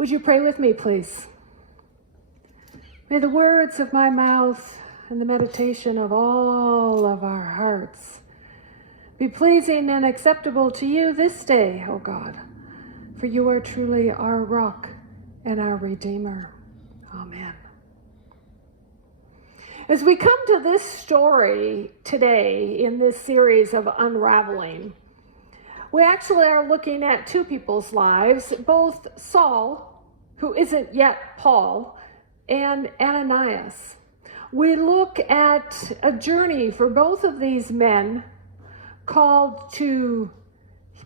Would you pray with me, please? May the words of my mouth and the meditation of all of our hearts be pleasing and acceptable to you this day, O God, for you are truly our rock and our Redeemer. Amen. As we come to this story today in this series of Unraveling, we actually are looking at two people's lives, both Saul, who isn't yet Paul, and Ananias. We look at a journey for both of these men called to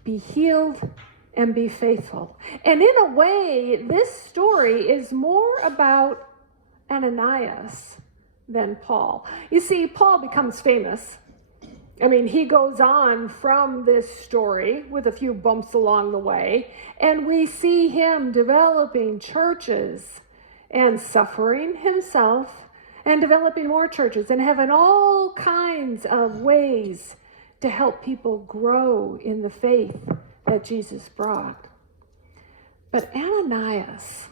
be healed and be faithful. And in a way, this story is more about Ananias than Paul. You see, Paul becomes famous. I mean, he goes on from this story with a few bumps along the way, and we see him developing churches and suffering himself and developing more churches and having all kinds of ways to help people grow in the faith that Jesus brought. But Ananias,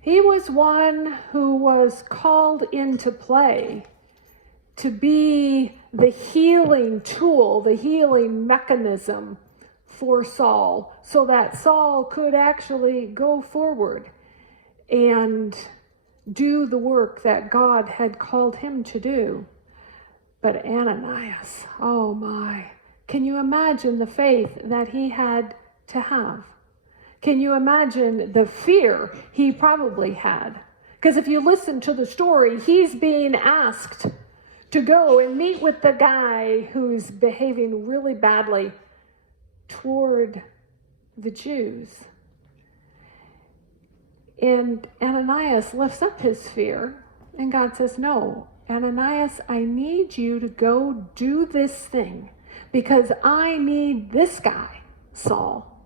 he was one who was called into play to be the healing tool, the healing mechanism for Saul, so that Saul could actually go forward and do the work that God had called him to do. But Ananias, oh my, can you imagine the faith that he had to have? Can you imagine the fear he probably had? Because if you listen to the story, he's being asked to go and meet with the guy who's behaving really badly toward the Jews. And Ananias lifts up his fear, and God says, no, Ananias, I need you to go do this thing because I need this guy, Saul,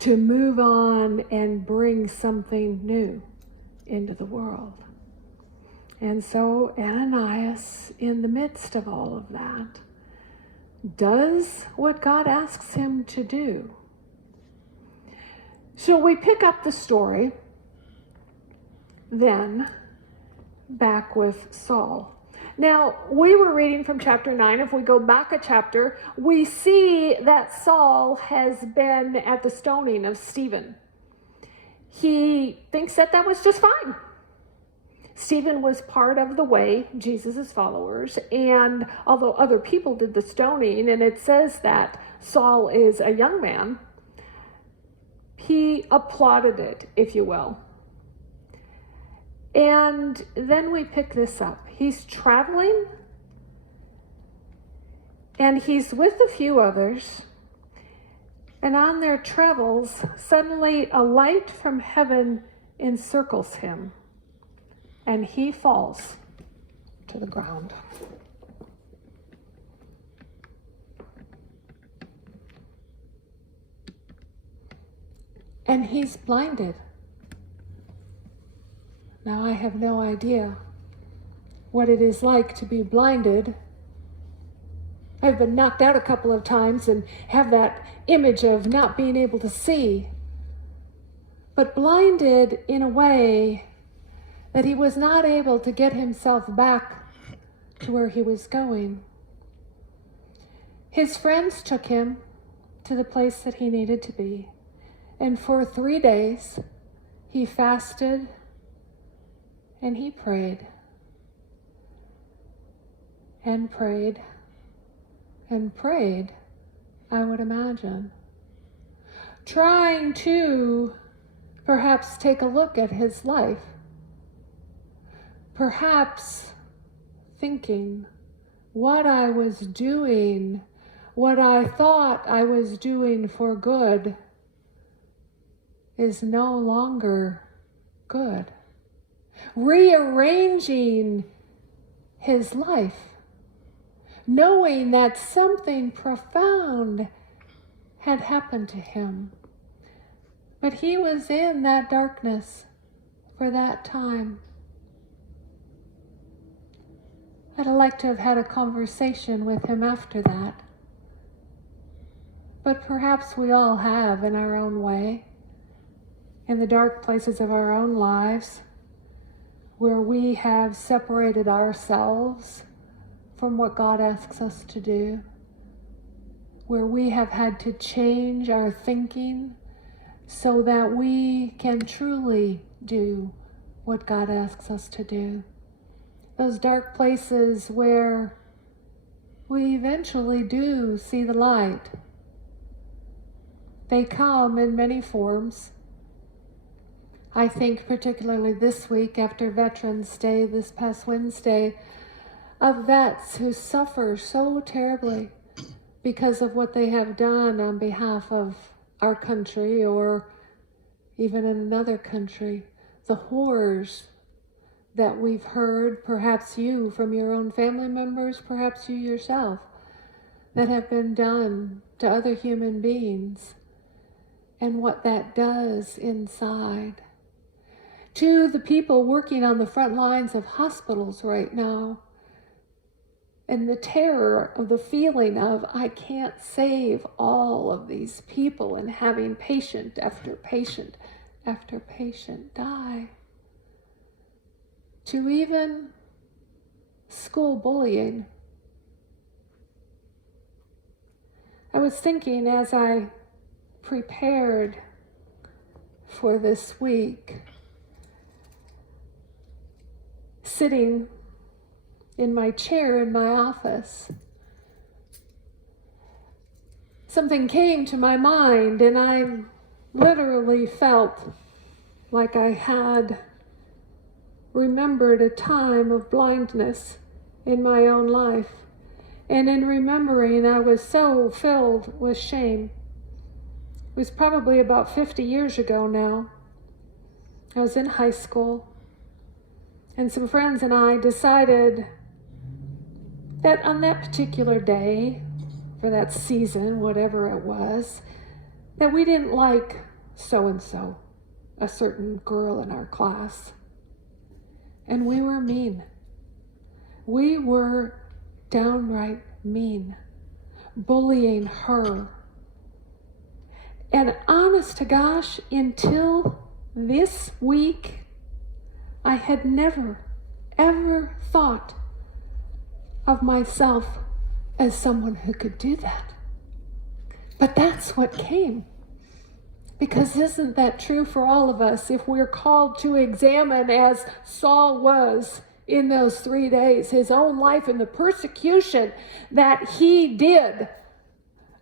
to move on and bring something new into the world. And so Ananias, in the midst of all of that, does what God asks him to do. So we pick up the story then back with Saul. Now, we were reading from chapter 9. If we go back a chapter, we see that Saul has been at the stoning of Stephen. He thinks that that was just fine. Stephen was part of the way, Jesus' followers, and although other people did the stoning, and it says that Saul is a young man, he applauded it, if you will. And then we pick this up. He's traveling, and he's with a few others, and on their travels, suddenly a light from heaven encircles him. And he falls to the ground. And he's blinded. Now, I have no idea what it is like to be blinded. I've been knocked out a couple of times and have that image of not being able to see. But blinded in a way that he was not able to get himself back to where he was going. His friends took him to the place that he needed to be, and for 3 days he fasted and he prayed and prayed and prayed, I would imagine, trying to perhaps take a look at his life. Perhaps thinking what I was doing, what I thought I was doing for good, is no longer good. Rearranging his life, knowing that something profound had happened to him. But he was in that darkness for that time. I'd like to have had a conversation with him after that. But perhaps we all have in our own way. in the dark places of our own lives, where we have separated ourselves from what God asks us to do, where we have had to change our thinking so that we can truly do what God asks us to do. Those dark places where we eventually do see the light. They come in many forms. I think particularly this week after Veterans Day, this past Wednesday, of vets who suffer so terribly because of what they have done on behalf of our country or even in another country. The horrors that we've heard, perhaps you from your own family members, perhaps you yourself, that have been done to other human beings, and what that does inside. To the people working on the front lines of hospitals right now, and the terror of the feeling of, I can't save all of these people, and having patient after patient after patient die. To even school bullying. I was thinking as I prepared for this week, sitting in my chair in my office, something came to my mind, and I literally felt like I had remembered a time of blindness in my own life. And in remembering, I was so filled with shame. It was probably about 50 years ago now. I was in high school, and some friends and I decided that on that particular day, for that season, whatever it was, that we didn't like so-and-so, a certain girl in our class. And we were mean. We were downright mean, bullying her. And honest to gosh, until this week, I had never, ever thought of myself as someone who could do that. But that's what came. Because isn't that true for all of us? If we're called to examine, as Saul was in those 3 days, his own life and the persecution that he did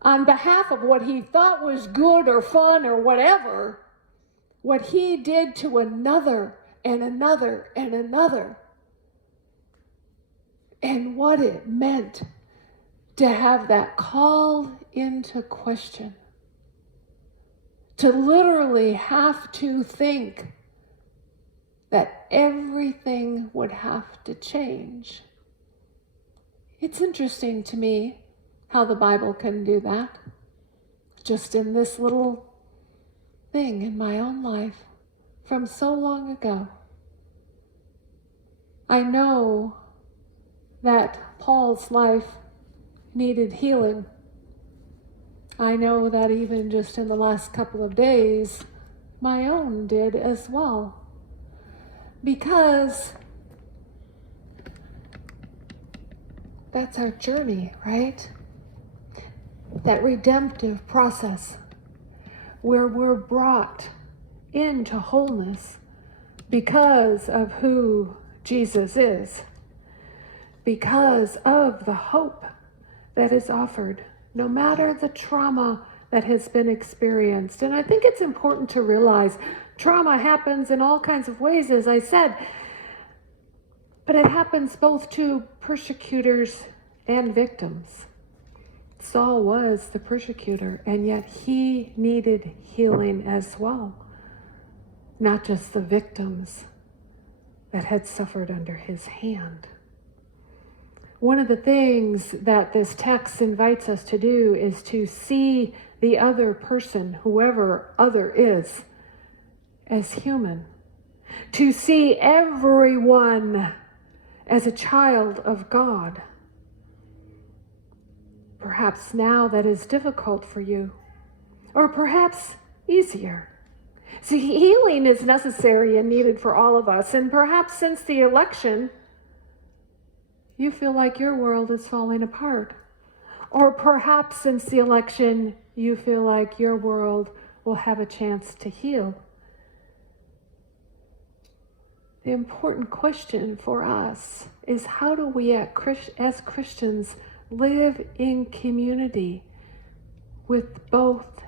on behalf of what he thought was good or fun or whatever, what he did to another and another and another, and what it meant to have that called into question. To literally have to think that everything would have to change. It's interesting to me how the Bible can do that. Just in this little thing in my own life from so long ago. I know that Paul's life needed healing. I know that even just in the last couple of days, my own did as well. Because that's our journey, right? That redemptive process where we're brought into wholeness because of who Jesus is, because of the hope that is offered, no matter the trauma that has been experienced. And I think it's important to realize trauma happens in all kinds of ways, as I said, but it happens both to persecutors and victims. Saul was the persecutor, and yet he needed healing as well, not just the victims that had suffered under his hand. One of the things that this text invites us to do is to see the other person, whoever other is, as human. To see everyone as a child of God. Perhaps now that is difficult for you, or perhaps easier. See, healing is necessary and needed for all of us. And perhaps since the election, you feel like your world is falling apart. Or perhaps since the election, you feel like your world will have a chance to heal. The important question for us is, how do we as Christians live in community with both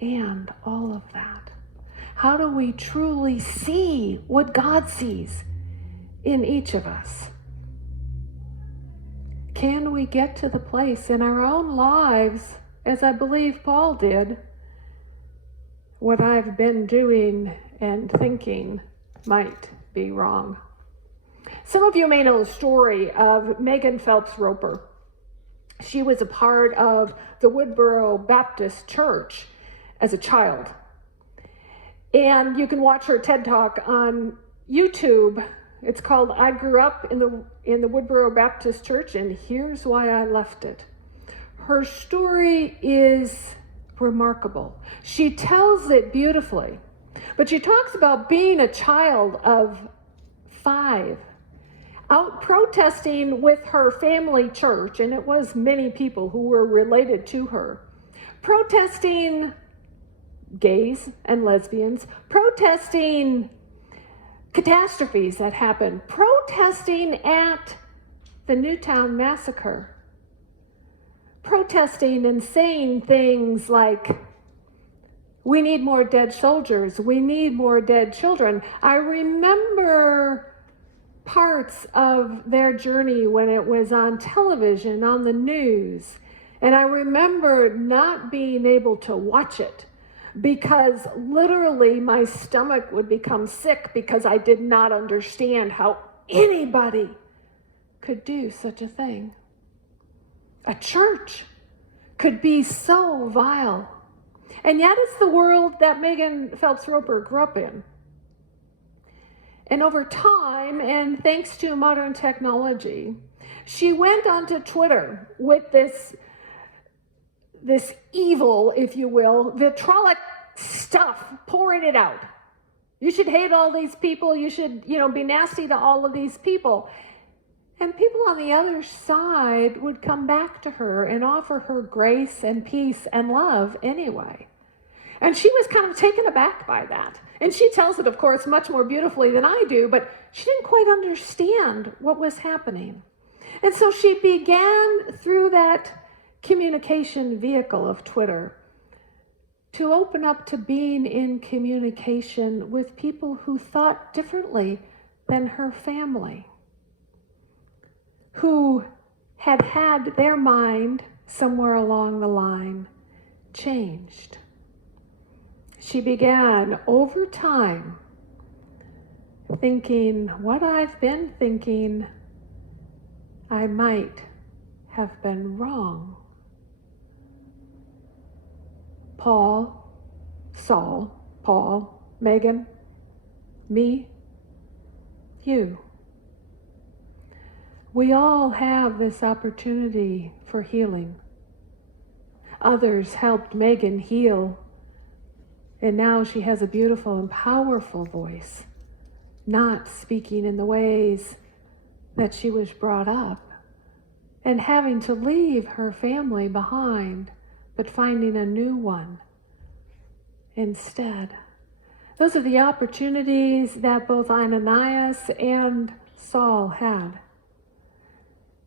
and all of that? How do we truly see what God sees in each of us? Can we get to the place in our own lives, as I believe Paul did, what I've been doing and thinking might be wrong? Some of you may know the story of Megan Phelps Roper. She was a part of the Woodboro Baptist Church as a child. And you can watch her TED Talk on YouTube. It's called I Grew Up in the Woodboro Baptist Church, and Here's Why I Left It. Her story is remarkable. She tells it beautifully. But she talks about being a child of 5, out protesting with her family church, and it was many people who were related to her, protesting gays and lesbians, protesting catastrophes that happened, protesting at the Newtown massacre, protesting and saying things like, we need more dead soldiers, we need more dead children. I remember parts of their journey when it was on television, on the news, and I remember not being able to watch it because literally my stomach would become sick because I did not understand how anybody could do such a thing. A church could be so vile. And yet it's the world that Megan Phelps Roper grew up in. And over time, and thanks to modern technology, she went onto Twitter with this evil, if you will, vitriolic stuff, pouring it out. You should hate all these people. You should, be nasty to all of these people. And people on the other side would come back to her and offer her grace and peace and love anyway. And she was kind of taken aback by that. And she tells it, of course, much more beautifully than I do, but she didn't quite understand what was happening. And so she began, through that communication vehicle of Twitter, to open up to being in communication with people who thought differently than her family, who had had their mind somewhere along the line changed. She began over time thinking, what I've been thinking, I might have been wrong. Saul, Megan, me, you. We all have this opportunity for healing. Others helped Megan heal, and now she has a beautiful and powerful voice, not speaking in the ways that she was brought up, and having to leave her family behind, but finding a new one instead. Those are the opportunities that both Ananias and Saul had.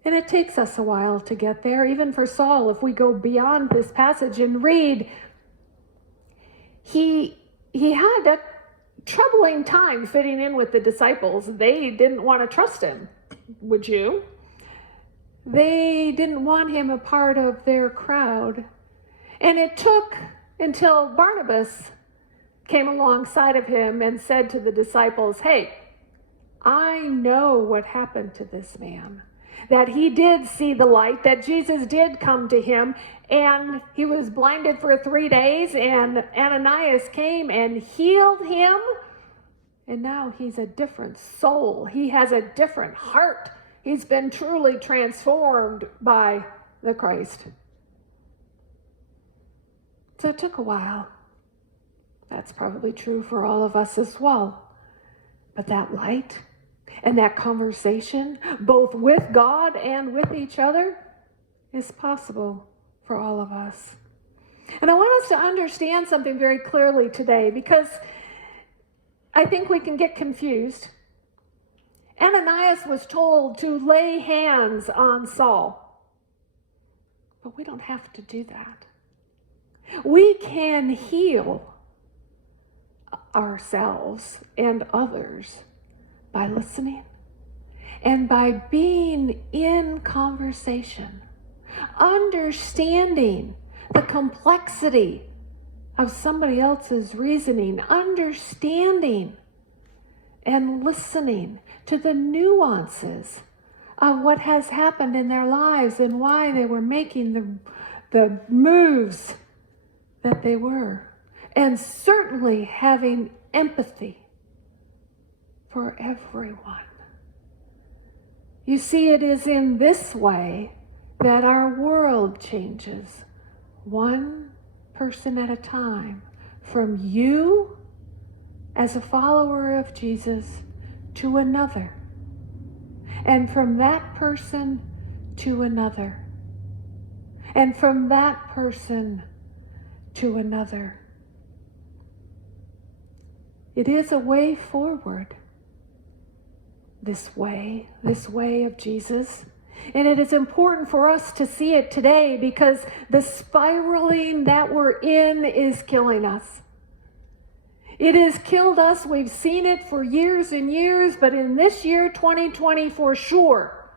And it takes us a while to get there. Even for Saul, if we go beyond this passage and read, he had a troubling time fitting in with the disciples. They didn't want to trust him. Would you? They didn't want him a part of their crowd. And it took until Barnabas came alongside of him and said to the disciples, hey, I know what happened to this man. That he did see the light, that Jesus did come to him, and he was blinded for 3 days, and Ananias came and healed him, and now he's a different soul. He has a different heart. He's been truly transformed by the Christ. So it took a while. That's probably true for all of us as well. But that light and that conversation, both with God and with each other, is possible for all of us. And I want us to understand something very clearly today, because I think we can get confused. Ananias was told to lay hands on Saul, but we don't have to do that. We can heal ourselves and others by listening and by being in conversation, understanding the complexity of somebody else's reasoning, understanding and listening to the nuances of what has happened in their lives and why they were making the moves that they were. And certainly having empathy for everyone. You see, it is in this way that our world changes, one person at a time, from you as a follower of Jesus to another, and from that person to another, and from that person to another. It is a way forward, this way of Jesus. And it is important for us to see it today, because the spiraling that we're in is killing us. It has killed us. We've seen it for years and years, but in this year, 2020, for sure,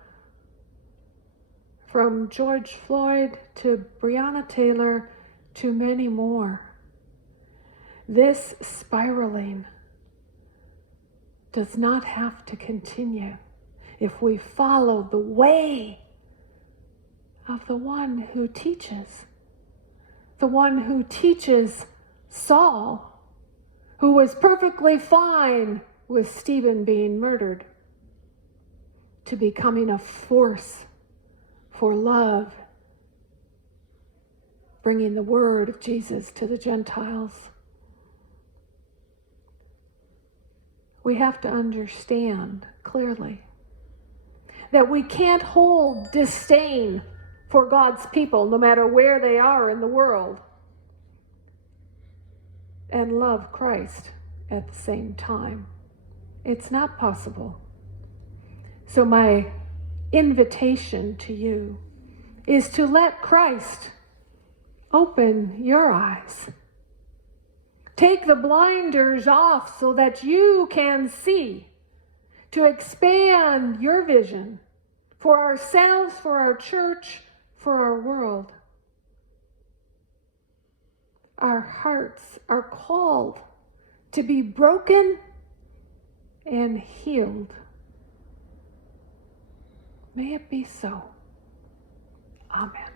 from George Floyd to Breonna Taylor to many more, this spiraling does not have to continue if we follow the way of the one who teaches. The one who teaches Saul, who was perfectly fine with Stephen being murdered, to becoming a force for love, bringing the word of Jesus to the Gentiles. We have to understand clearly that we can't hold disdain for God's people, no matter where they are in the world, and love Christ at the same time. It's not possible. So my invitation to you is to let Christ open your eyes. Take the blinders off so that you can see, to expand your vision for ourselves, for our church, for our world. Our hearts are called to be broken and healed. May it be so. Amen.